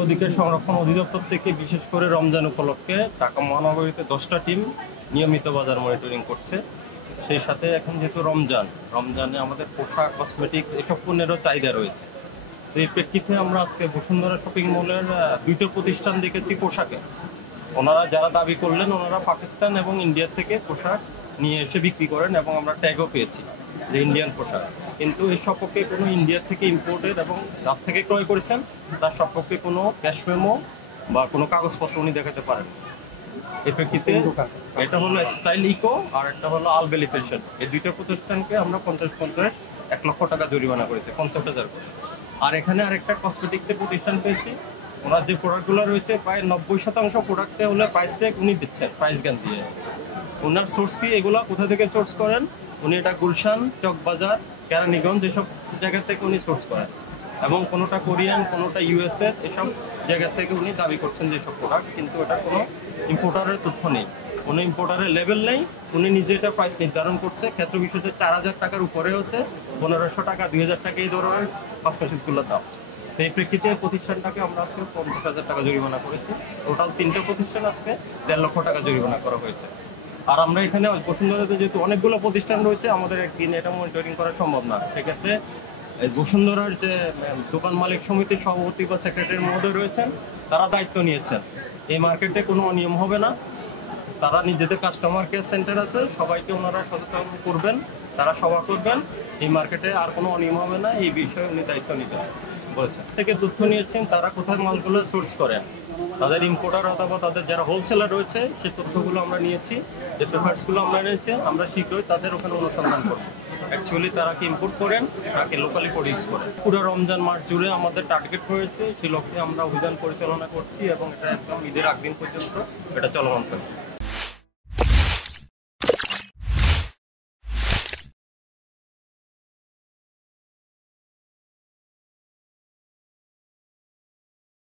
অধিকার সংরক্ষণ অধিদপ্তর থেকে বিশেষ করে রমজান উপলক্ষে ঢাকা মহানগরীতে 10টা টিম নিয়মিত বাজার মনিটরিং করছে। সেই সাথে এখন যেহেতু রমজানে আমাদের পোশাক, কসমেটিক্স এসব পণ্যেরও চাহিদা রয়েছে। তো এই প্রেক্ষিতে আমরা আজকে বসুন্ধরা শপিং মলের 2টো প্রতিষ্ঠান দেখেছি পোশাকে। ওনারা যারা দাবি করলেন ওনারা পাকিস্তান এবং ইন্ডিয়া থেকে পোশাক নিয়ে এসে বিক্রি করেন এবং আমরা ট্যাগও পেয়েছি যে ইন্ডিয়ান পোশাক। কিন্তু এর সপক্ষে কোনো ইন্ডিয়া থেকে ইম্পোর্টেড এবং যার থেকে ক্রয় করেছেন তার সপক্ষে কোনো ক্যাশ মেমো বা কোনো কাগজপত্র উনি দেখাতে পারেন। এর প্রেক্ষিতে এটা হলো স্টাইল ইকো আর একটা হলো আলবেলি ফ্যাশন। এই 2টা প্রতিষ্ঠানকে আমরা 1 লক্ষ টাকা জরিমানা করেছি, 50,000 করে। আর এখানে আরেকটা কসমেটিক্সের প্রতিষ্ঠান পেয়েছি, ওনার যে প্রোডাক্টগুলো রয়েছে প্রায় 90% প্রোডাক্টে হলে প্রাইস ট্যাগ উনি দিচ্ছেন, প্রাইস গান দিয়ে। ওনার সোর্স কি, এগুলো কোথা থেকে সোর্স করেন? উনি এটা গুলশান, চকবাজার, কেরানীগঞ্জ এসব জায়গা থেকে উনি সোর্স করেন এবং কোনোটা কোরিয়ান, কোনোটা ইউএসএ এসব জায়গা থেকে উনি দাবি করছেন যে সব প্রোডাক্ট, কিন্তু এটা কোনো ইম্পোর্টারের তথ্য নেই, কোনো ইম্পোর্টারের লেভেল নেই। উনি নিজে এটা প্রাইস নির্ধারণ করছে, ক্ষেত্র বিশেষে 4,000 টাকার উপরে হচ্ছে, 1,500 টাকা, 2,000 টাকা এই ধরনের কসমেটিক্সগুলোর দাম। এই প্রেক্ষিতে প্রতিষ্ঠানটাকে আমরা আজকে 50,000 টাকা জরিমানা করেছি। টোটাল 3টে প্রতিষ্ঠান আজকে 1.5 লক্ষ টাকা জরিমানা করা হয়েছে। আর আমরা এখানে বসুন্ধরাতে যেহেতু অনেকগুলো প্রতিষ্ঠান রয়েছে, আমাদের একদিন এটা মনিটরিং করা সম্ভব না। সেক্ষেত্রে বসুন্ধরার যে দোকান মালিক সমিতির সভাপতি বা সেক্রেটারি মহোদয় রয়েছেন, তারা দায়িত্ব নিয়েছেন এই মার্কেটে কোনো অনিয়ম হবে না। তারা নিজেদের কাস্টমার কেয়ার সেন্টার আছে, সবাইকে ওনারা সচেতন করবেন, তারা সভা করবেন, এই মার্কেটে আর কোনো অনিয়ম হবে না, এই বিষয়ে উনি দায়িত্ব নিতে বলেছেন। থেকে তথ্য নিয়েছেন তারা কোথায় মালগুলো সোর্স করেন, তাদের ইম্পোর্টার অথবা তাদের যারা হোলসেলার রয়েছে সেই তথ্যগুলো আমরা নিয়েছি, যে পেপারসগুলো আমরা নিয়েছি। আমরা শীঘ্রই তাদের ওখানে অনুসন্ধান করব অ্যাকচুয়ালি তারা কি ইম্পোর্ট করেন নাকি লোকালি প্রডিউস করেন। পুরো রমজান মাস জুড়ে আমাদের টার্গেট রয়েছে, সেই লক্ষ্যে আমরা অভিযান পরিচালনা করছি এবং এটা একদম ঈদের আগদিন পর্যন্ত এটা চলমান থাকবে।